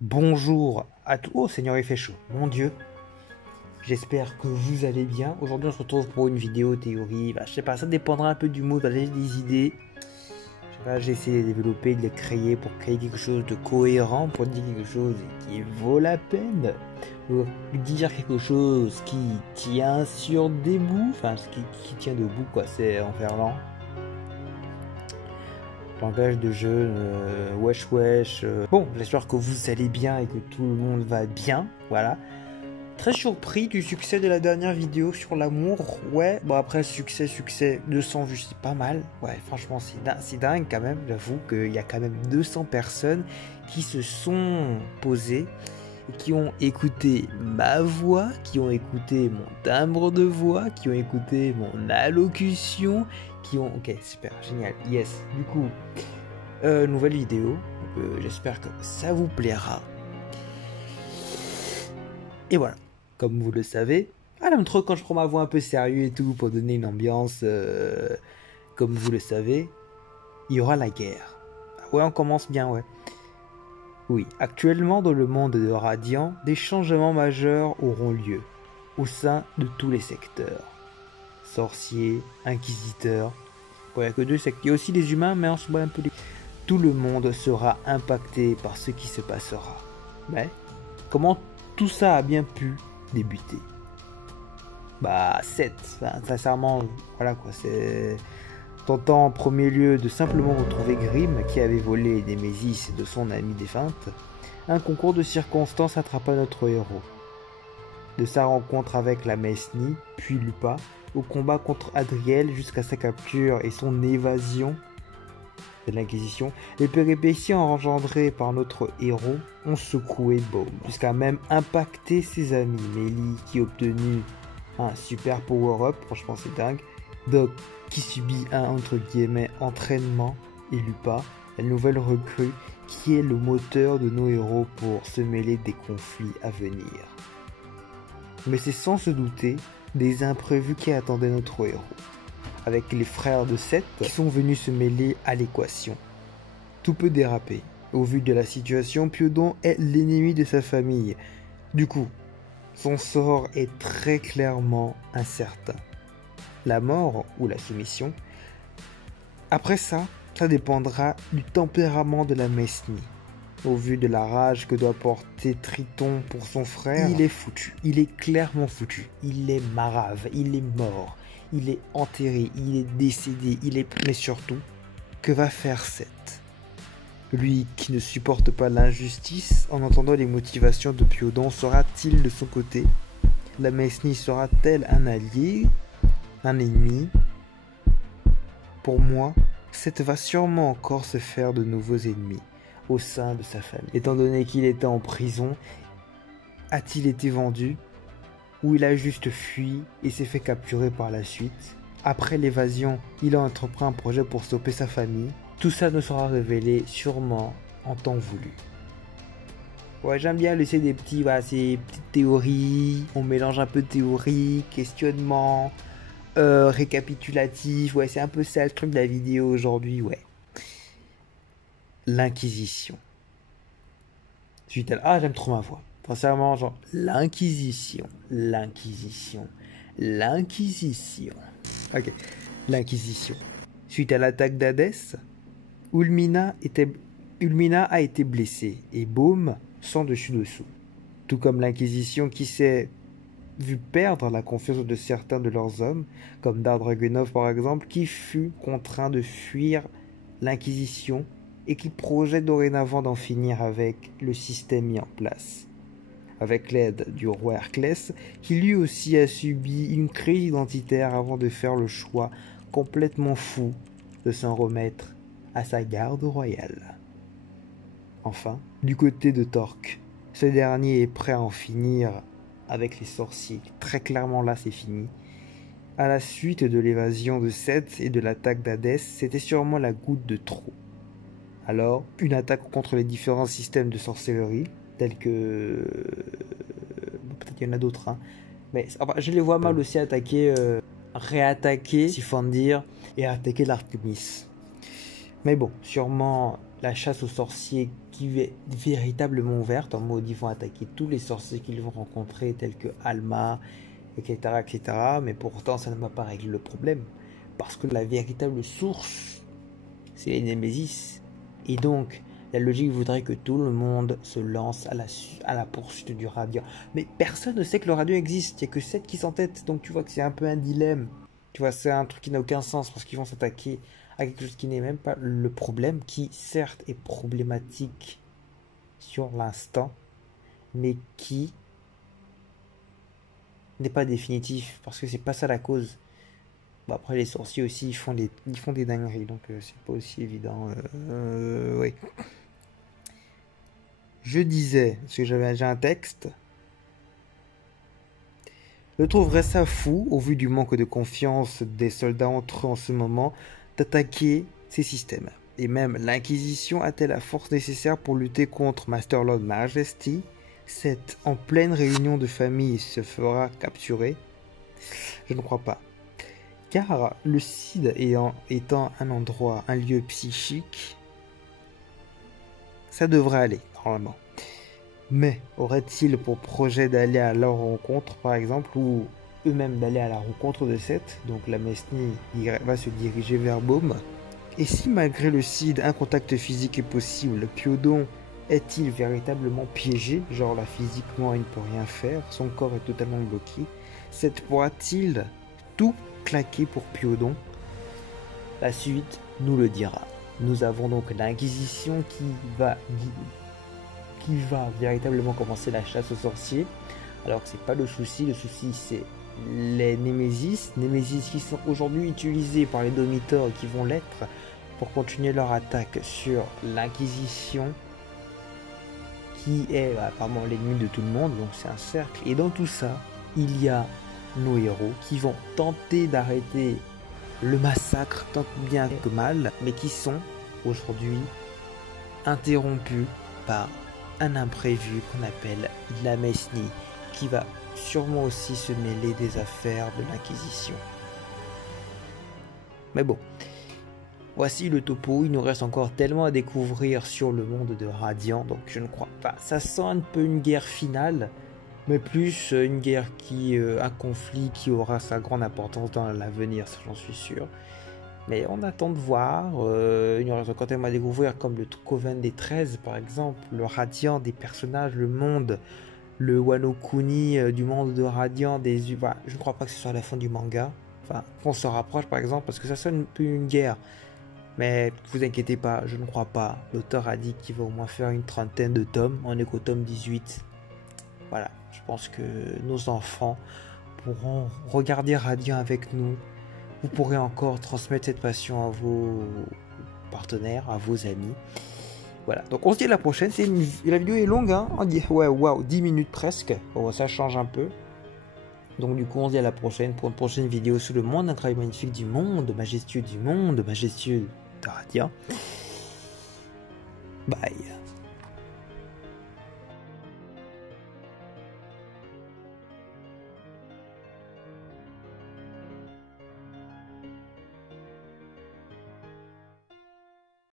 Bonjour à tous. Oh Seigneur, il fait chaud. Mon Dieu. J'espère que vous allez bien. Aujourd'hui, on se retrouve pour une vidéo théorie. Je sais pas, ça dépendra un peu du mood. J'ai des idées. Je sais pas, j'ai essayé de les développer, de les créer pour créer quelque chose de cohérent, pour dire quelque chose qui vaut la peine. Pour dire quelque chose qui tient sur des bouts. Enfin, ce qui tient debout, quoi. C'est en verlan. Langage de jeu, wesh wesh. Bon, j'espère que vous allez bien et que tout le monde va bien. Voilà. Très surpris du succès de la dernière vidéo sur l'amour. Ouais, bon après succès, 200 vues, c'est pas mal. Ouais, franchement, c'est dingue quand même. J'avoue qu'il y a quand même 200 personnes qui se sont posées et qui ont écouté ma voix, qui ont écouté mon timbre de voix, qui ont écouté mon allocution, qui ont... Ok, super, génial, yes. Du coup, nouvelle vidéo. J'espère que ça vous plaira. Et voilà, comme vous le savez, à l'intro quand je prends ma voix un peu sérieux et tout pour donner une ambiance, comme vous le savez, il y aura la guerre. Ouais, on commence bien, ouais. Oui, actuellement dans le monde de Radiant, des changements majeurs auront lieu au sein de tous les secteurs. Sorciers, inquisiteurs, il n'y a que deux secteurs. Il y a aussi les humains, mais on se voit un peu les... Tout le monde sera impacté par ce qui se passera. Mais comment tout ça a bien pu débuter? 7, enfin, sincèrement, voilà quoi, c'est... Tentant en premier lieu de simplement retrouver Grimm, qui avait volé des Mésis de son amie défunte, un concours de circonstances attrapa notre héros. De sa rencontre avec la Mesnie, puis Lupa, au combat contre Adriel jusqu'à sa capture et son évasion de l'Inquisition, les péripéties engendrées par notre héros ont secoué Baume, jusqu'à même impacter ses amis. Mélie qui a obtenu un super power-up, franchement c'est dingue, Doc qui subit un entre guillemets entraînement, et Lupa, la nouvelle recrue qui est le moteur de nos héros pour se mêler des conflits à venir. Mais c'est sans se douter des imprévus qui attendaient notre héros, avec les frères de Seth qui sont venus se mêler à l'équation. Tout peut déraper. Au vu de la situation, Piodon est l'ennemi de sa famille. Du coup, son sort est très clairement incertain. La mort ou la soumission. Après ça, ça dépendra du tempérament de la Mesnie. Au vu de la rage que doit porter Triton pour son frère, il est foutu. Il est clairement foutu. Il est marave, il est mort, il est enterré, il est décédé, il est... Mais surtout, que va faire Seth? Lui qui ne supporte pas l'injustice, en entendant les motivations de Piodon, sera-t-il de son côté? La Mesnie sera-t-elle un allié? Un ennemi? Pour moi, Seth va sûrement encore se faire de nouveaux ennemis au sein de sa famille. Étant donné qu'il était en prison, a-t-il été vendu? Ou il a juste fui et s'est fait capturer par la suite? Après l'évasion, il a entrepris un projet pour stopper sa famille. Tout ça ne sera révélé sûrement en temps voulu. Ouais, j'aime bien laisser des petits, ces petites théories. On mélange un peu théorie, questionnement, récapitulatif. Ouais, c'est un peu ça le truc de la vidéo aujourd'hui, ouais. L'Inquisition. Suite à... Ah, j'aime trop ma voix. Sincèrement, genre, l'Inquisition. Ok, l'Inquisition. Suite à l'attaque d'Hadès, Ulmina a été blessée et Baume sans dessus-dessous. Tout comme l'Inquisition qui s'est vu perdre la confiance de certains de leurs hommes, comme Dardragunov par exemple, qui fut contraint de fuir l'Inquisition et qui projette dorénavant d'en finir avec le système mis en place. Avec l'aide du roi Herclès, qui lui aussi a subi une crise identitaire avant de faire le choix complètement fou de s'en remettre à sa garde royale. Enfin, du côté de Torque, ce dernier est prêt à en finir avec les sorciers. Très clairement là c'est fini. À la suite de l'évasion de Seth et de l'attaque d'Hadès, c'était sûrement la goutte de trop. Alors, une attaque contre les différents systèmes de sorcellerie, tels que... peut-être qu'il y en a d'autres, hein. Mais enfin, je les vois mal aussi attaquer, réattaquer, si faut en dire, et attaquer l'Artemis. Mais bon, sûrement la chasse aux sorciers qui est véritablement ouverte, en mode ils vont attaquer tous les sorciers qu'ils vont rencontrer, tels que Alma, etc., etc. Mais pourtant, ça ne va pas régler le problème. Parce que la véritable source, c'est les Némésis. Et donc, la logique voudrait que tout le monde se lance à la poursuite du radiant. Mais personne ne sait que le radiant existe. Il n'y a que 7 qui s'entêtent. Donc tu vois que c'est un peu un dilemme. Tu vois, c'est un truc qui n'a aucun sens parce qu'ils vont s'attaquer à quelque chose qui n'est même pas le problème, qui certes est problématique sur l'instant, mais qui n'est pas définitif parce que c'est pas ça la cause. Bon, après les sorciers aussi ils font des dingueries, donc c'est pas aussi évident. Oui. Je disais, parce que j'ai un texte, je trouverais ça fou, au vu du manque de confiance des soldats entre eux en ce moment, d'attaquer ces systèmes. Et même l'Inquisition a-t-elle la force nécessaire pour lutter contre Master Lord Majesty? Cette en pleine réunion de famille se fera capturer? Je ne crois pas. Car le Cid étant un endroit, un lieu psychique, ça devrait aller, normalement. Mais aurait-il pour projet d'aller à leur rencontre, par exemple, ou eux-mêmes d'aller à la rencontre de Seth? Donc la Mesnie va se diriger vers Baume. Et si malgré le Cid, un contact physique est possible, Piodon est-il véritablement piégé? Genre là, physiquement, il ne peut rien faire, son corps est totalement bloqué. Seth pourra-t-il tout claquer pour Piodon? La suite nous le dira. Nous avons donc l'Inquisition qui va véritablement commencer la chasse aux sorciers. Alors que c'est pas le souci c'est les Némésis qui sont aujourd'hui utilisés par les Domitors et qui vont l'être pour continuer leur attaque sur l'Inquisition qui est apparemment l'ennemi de tout le monde, donc c'est un cercle. Et dans tout ça, il y a nos héros qui vont tenter d'arrêter le massacre tant bien que mal, mais qui sont aujourd'hui interrompus par un imprévu qu'on appelle la Mesnie, qui va sûrement aussi se mêler des affaires de l'Inquisition. Mais bon, voici le topo, il nous reste encore tellement à découvrir sur le monde de Radiant, donc je ne crois pas. Ça sent un peu une guerre finale, mais plus une guerre un conflit qui aura sa grande importance dans l'avenir, ça j'en suis sûr. Mais on attend de voir, il y aura encore tellement à découvrir comme le Coven des 13 par exemple, le Radiant des personnages, le monde, le Wano Kuni du monde de Radiant, je ne crois pas que ce soit la fin du manga, enfin qu'on se rapproche par exemple parce que ça sonne un peu une guerre, mais ne vous inquiétez pas, je ne crois pas, l'auteur a dit qu'il va au moins faire une trentaine de tomes, on est qu'au tome 18, voilà, je pense que nos enfants pourront regarder Radiant avec nous. Vous pourrez encore transmettre cette passion à vos partenaires, à vos amis. Voilà, donc on se dit à la prochaine. La vidéo est longue, hein. On dit, ouais, waouh, 10 minutes presque. Bon, ça change un peu. Donc du coup, on se dit à la prochaine pour une prochaine vidéo sur le monde incroyable magnifique du monde majestueux de Radiant. Bye.